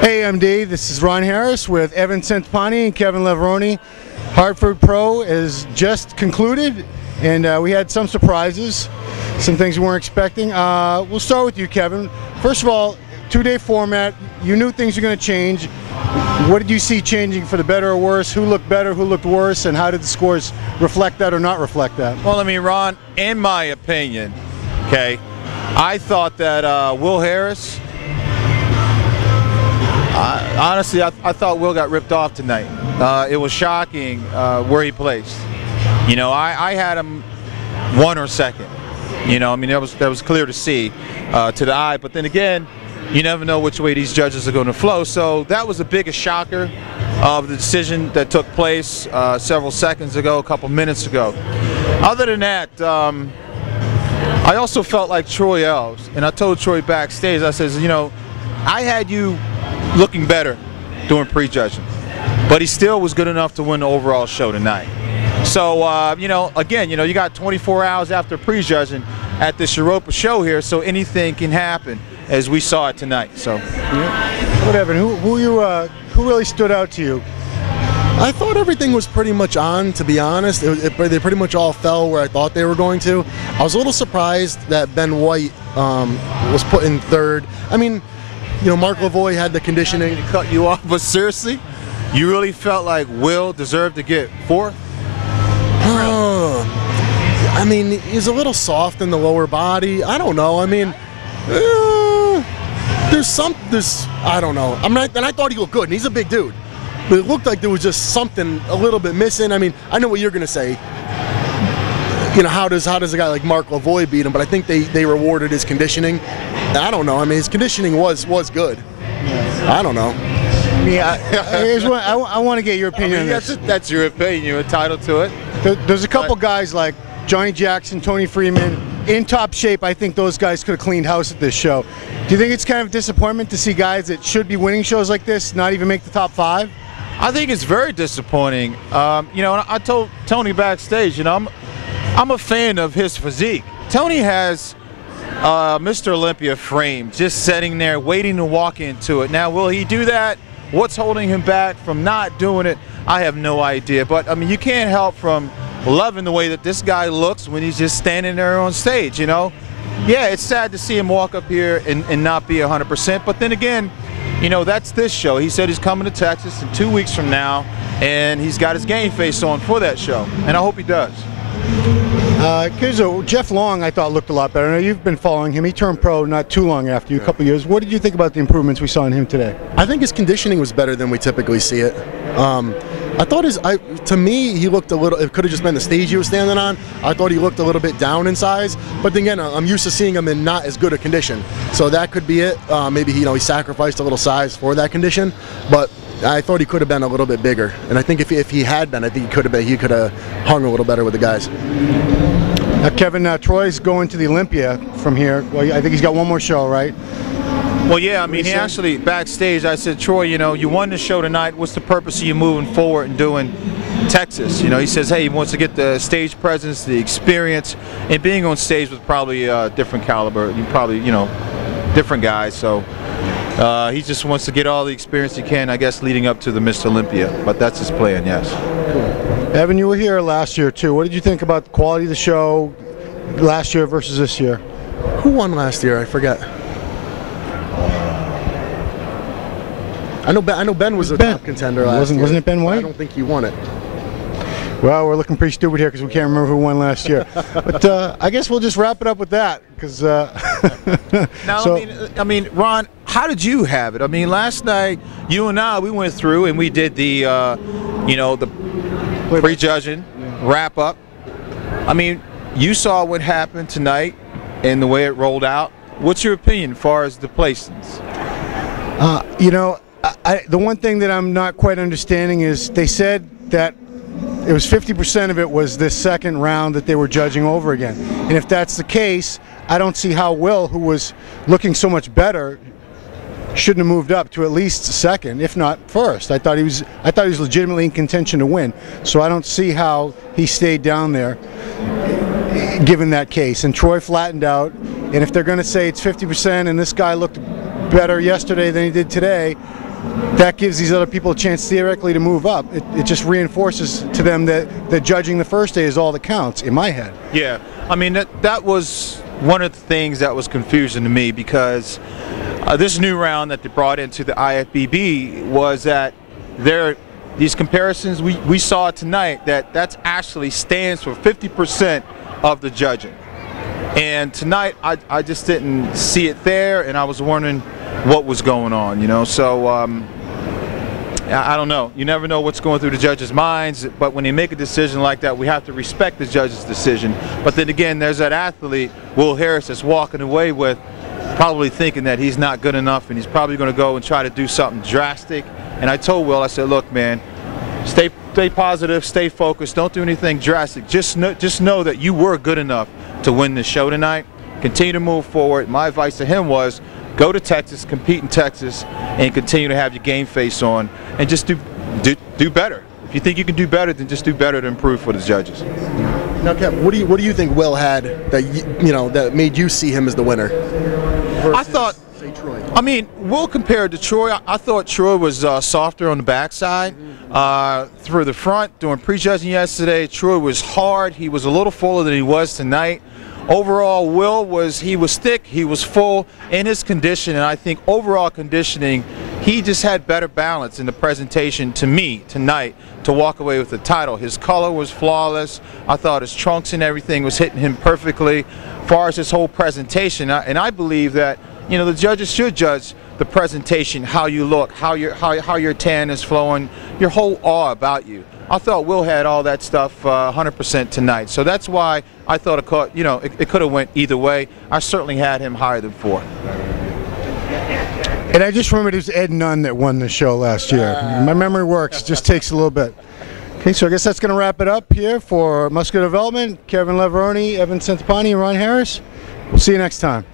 AMD, this is Ron Harris with Evan Centopani and Kevin Levrone. Hartford Pro is just concluded, and we had some surprises, some things we weren't expecting. We'll start with you, Kevin. First of all, two-day format, you knew things were going to change. What did you see changing for the better or worse? Who looked better, who looked worse, and how did the scores reflect that or not reflect that? Well, I mean, Ron, in my opinion, okay, I thought that Will Harris, honestly, I thought Will got ripped off tonight. It was shocking where he placed. You know, I had him 1 or 2nd. You know, I mean, that was clear to see to the eye. But then again, you never know which way these judges are going to flow. So that was the biggest shocker of the decision that took place several seconds ago, a couple minutes ago. Other than that, I also felt like Troy Elves, and I told Troy backstage, I says, you know, I had you looking better during prejudging, but he still was good enough to win the overall show tonight. So, you know, again, you know, you got 24 hours after prejudging at this Wrapup show here, so anything can happen, as we saw it tonight. So, yeah. Whatever. Who really stood out to you? I thought everything was pretty much on, to be honest. They pretty much all fell where I thought they were going to. I was a little surprised that Ben White was put in 3rd. I mean, you know, Mark Lavoie had the conditioning. To cut you off, but seriously, you really felt like Will deserved to get 4th? I mean, he's a little soft in the lower body. I don't know. I mean, I don't know. And I thought he looked good, and he's a big dude. But it looked like there was just something a little bit missing. I mean, I know what you're going to say. You know, how does a guy like Mark Lavoie beat him? But I think they rewarded his conditioning. I don't know. I mean, his conditioning was good. I don't know. Yeah, I want to get your opinion on this. That's your opinion. You're entitled to it. There's a couple guys like Johnny Jackson, Tony Freeman, in top shape. I think those guys could have cleaned house at this show. Do you think it's kind of a disappointment to see guys that should be winning shows like this not even make the top 5? I think it's very disappointing. You know, I told Tony backstage, you know, I'm a fan of his physique. Tony has Mr. Olympia frame, just sitting there waiting to walk into it. Now, will he do that? What's holding him back from not doing it? I have no idea. But, I mean, you can't help from loving the way that this guy looks when he's just standing there on stage, you know? Yeah, it's sad to see him walk up here and not be 100%. But then again, you know, that's this show. He said he's coming to Texas in 2 weeks from now, and he's got his game face on for that show. And I hope he does. Jeff Long, I thought, looked a lot better. I know you've been following him. He turned pro not too long after you, a couple years. What did you think about the improvements we saw in him today? I think his conditioning was better than we typically see it. I thought to me, he looked a little, it could have just been the stage he was standing on. I thought he looked a little bit down in size. But then again, I'm used to seeing him in not as good a condition. So that could be it. Maybe he sacrificed a little size for that condition. But I thought he could have been a little bit bigger. And I think if he had been, I think he could have hung a little better with the guys. Now, Kevin, Troy's going to the Olympia from here. Well, I think he's got one more show, right? Well, yeah, I mean, he actually, backstage, I said, Troy, you know, you won the show tonight. What's the purpose of you moving forward and doing Texas? You know, he says, hey, he wants to get the stage presence, the experience, and being on stage with probably a different caliber. You probably, you know, different guys. So he just wants to get all the experience he can, I guess, leading up to the Mr. Olympia. But that's his plan, yes. Cool. Evan, you were here last year, too. What did you think about the quality of the show last year versus this year? Who won last year? I forget. I know Ben was a top contender last year. Wasn't it Ben White? I don't think he won it. Well, we're looking pretty stupid here because we can't remember who won last year. But I guess we'll just wrap it up with that. Because now, so, I mean, Ron, how did you have it? I mean, last night you and I, we went through and we did the, you know, the prejudging, wrap up. I mean, you saw what happened tonight and the way it rolled out. What's your opinion as far as the placements? You know, the one thing that I'm not quite understanding is they said that it was 50% of it was this second round that they were judging over again. And if that's the case, I don't see how Will, who was looking so much better, shouldn't have moved up to at least second, if not first. I thought he was legitimately in contention to win. So I don't see how he stayed down there, given that case. And Troy flattened out. And if they're going to say it's 50% and this guy looked better yesterday than he did today, that gives these other people a chance theoretically to move up. It just reinforces to them that judging the first day is all that counts in my head. Yeah, I mean that was one of the things that was confusing to me, because this new round that they brought into the IFBB was that these comparisons we saw tonight, that's actually stands for 50% of the judging. And tonight I just didn't see it there, and I was wondering what was going on, you know. So I don't know. You never know what's going through the judges' minds, but when they make a decision like that, we have to respect the judge's decision. But then again, there's that athlete, Will Harris, that's walking away with probably thinking that he's not good enough, and he's probably going to go and try to do something drastic. And I told Will, I said, look, man, stay positive, stay focused, don't do anything drastic. Just know that you were good enough to win the show tonight. Continue to move forward. My advice to him was, go to Texas, compete in Texas, and continue to have your game face on, and just do better. If you think you can do better, then just do better to improve for the judges. Now, Kev, what do you think Will had that that made you see him as the winner? I thought, say, Troy. I mean, Will compared to Troy, I thought Troy was softer on the backside. Through the front, during prejudging yesterday, Troy was hard. He was a little fuller than he was tonight. Overall, Will was thick, he was full in his condition, and I think overall conditioning, he just had better balance in the presentation to me tonight to walk away with the title. His color was flawless. I thought his trunks and everything was hitting him perfectly. As far as his whole presentation, and I believe that, you know, the judges should judge the presentation, how you look, how your tan is flowing, your whole awe about you. I thought Will had all that stuff 100% tonight, so that's why I thought it could have went either way. I certainly had him higher than 4. And I just remembered it was Ed Nunn that won the show last year. My memory works, just takes a little bit. Okay, so I guess that's going to wrap it up here for Muscular Development. Kevin Levrone, Evan Centopani, and Ron Harris. We'll see you next time.